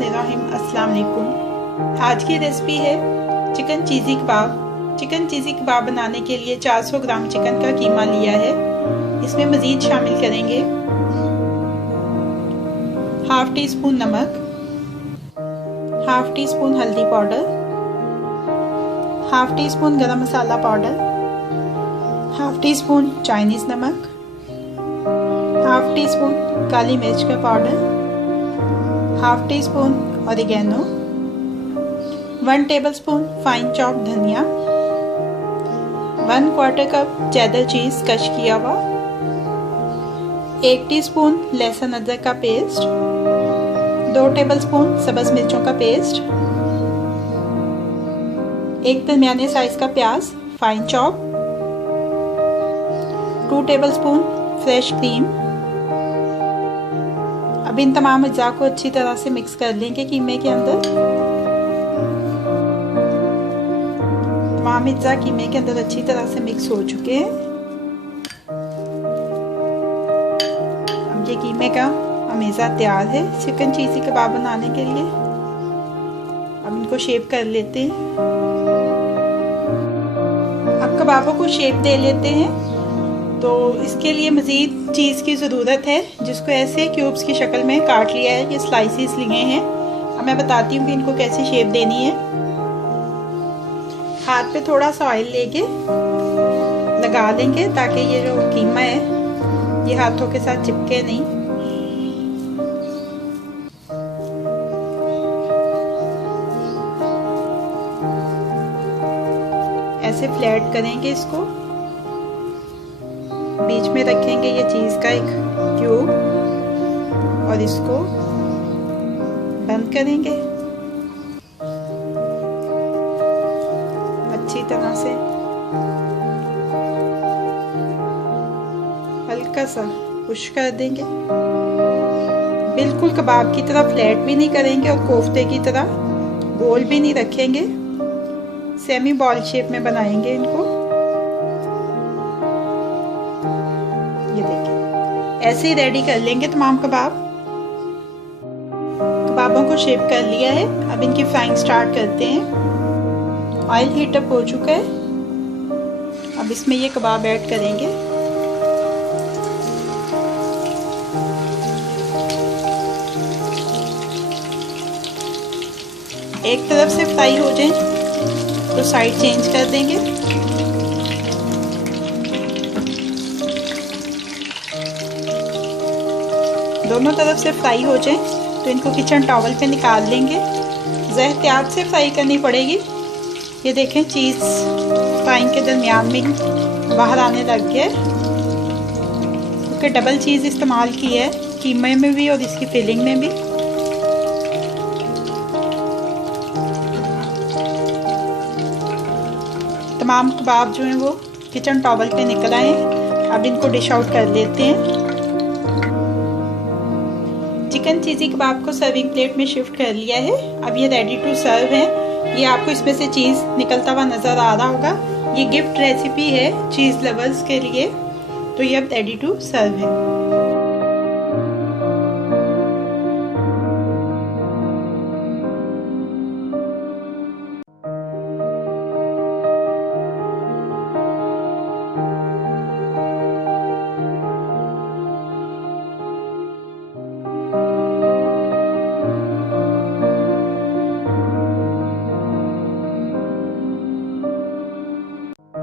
बिस्मिल्लाहिर्रहमानिर्रहीम। अस्सलाम वालेकुम। आज की रेसिपी है चिकन चीज़ी कबाब। चिकन चीज़ी कबाब बनाने के लिए 400 ग्राम चिकन का कीमा लिया है। इसमें मज़ीद शामिल करेंगे हाफ टी स्पून नमक, हाफ टी स्पून हल्दी powder, half teaspoon garam masala powder, half teaspoon Chinese नमक, हाफ टी स्पून काली मिर्च का powder, half teaspoon oregano, 1 tablespoon fine chop धनिया, 1/4 कप चेडर चीज़ क्रश किया हुआ, 1 टीस्पून लहसुन अदरक का पेस्ट, 2 टेबलस्पून सब्ज़ मिर्चों का पेस्ट, 1 दरमियाने साइज का प्याज fine chop, 2 tablespoon fresh cream. अब इन तमाम अज्जा को अच्छी तरह से मिक्स कर लेंगे कीमे के अंदर। तमाम अज्जा कीमे के अंदर अच्छी तरह से मिक्स हो चुके हैं। अब ये कीमे का अमेज़ा तैयार है चिकन चीज़ी कबाब बनाने के लिए। अब इनको शेप कर लेते हैं। अब कबाबों को शेप दे लेते हैं। तो इसके लिए मज़ीद चीज़ की ज़रूरत है, जिसको ऐसे क्यूब्स की शक्ल में काट लिया है। ये स्लाइसिस लिए हैं। अब मैं बताती हूँ कि इनको कैसे शेप देनी है। हाथ पे थोड़ा सा ऑयल लेके लगा लेंगे ताकि ये जो कीमा है ये हाथों के साथ चिपके नहीं। ऐसे फ्लैट करेंगे इसको, बीच में रखेंगे ये चीज़ का एक क्यूब और इसको बंद करेंगे अच्छी तरह से। हल्का सा पुश कर देंगे। बिल्कुल कबाब की तरह फ्लैट भी नहीं करेंगे और कोफ्ते की तरह गोल भी नहीं रखेंगे। सेमी बॉल शेप में बनाएंगे इनको। ये देखिए ऐसे ही रेडी कर लेंगे तमाम कबाब। कबाबों को शेप कर लिया है। अब इनकी फ्राइंग स्टार्ट करते हैं। ऑयल हीट अप हो चुका है। अब इसमें ये कबाब ऐड करेंगे। एक तरफ से फ्राई हो जाए तो साइड चेंज कर देंगे। दोनों तरफ से फ्राई हो जाए तो इनको किचन टॉवल पे निकाल लेंगे। एहतियात से फ्राई करनी पड़ेगी। ये देखें चीज़ फ्राइंग के दरमियान में बाहर आने लग गया, क्योंकि डबल चीज़ इस्तेमाल की है कीमे में भी और इसकी फिलिंग में भी। तमाम कबाब जो हैं वो किचन टॉवल पे निकल आए। अब इनको डिश आउट कर लेते हैं। चिकन चीज़ी कबाब को सर्विंग प्लेट में शिफ्ट कर लिया है। अब ये रेडी टू सर्व है। ये आपको इसमें से चीज़ निकलता हुआ नज़र आ रहा होगा। ये गिफ्ट रेसिपी है चीज़ लवर्स के लिए। तो ये अब रेडी टू सर्व है।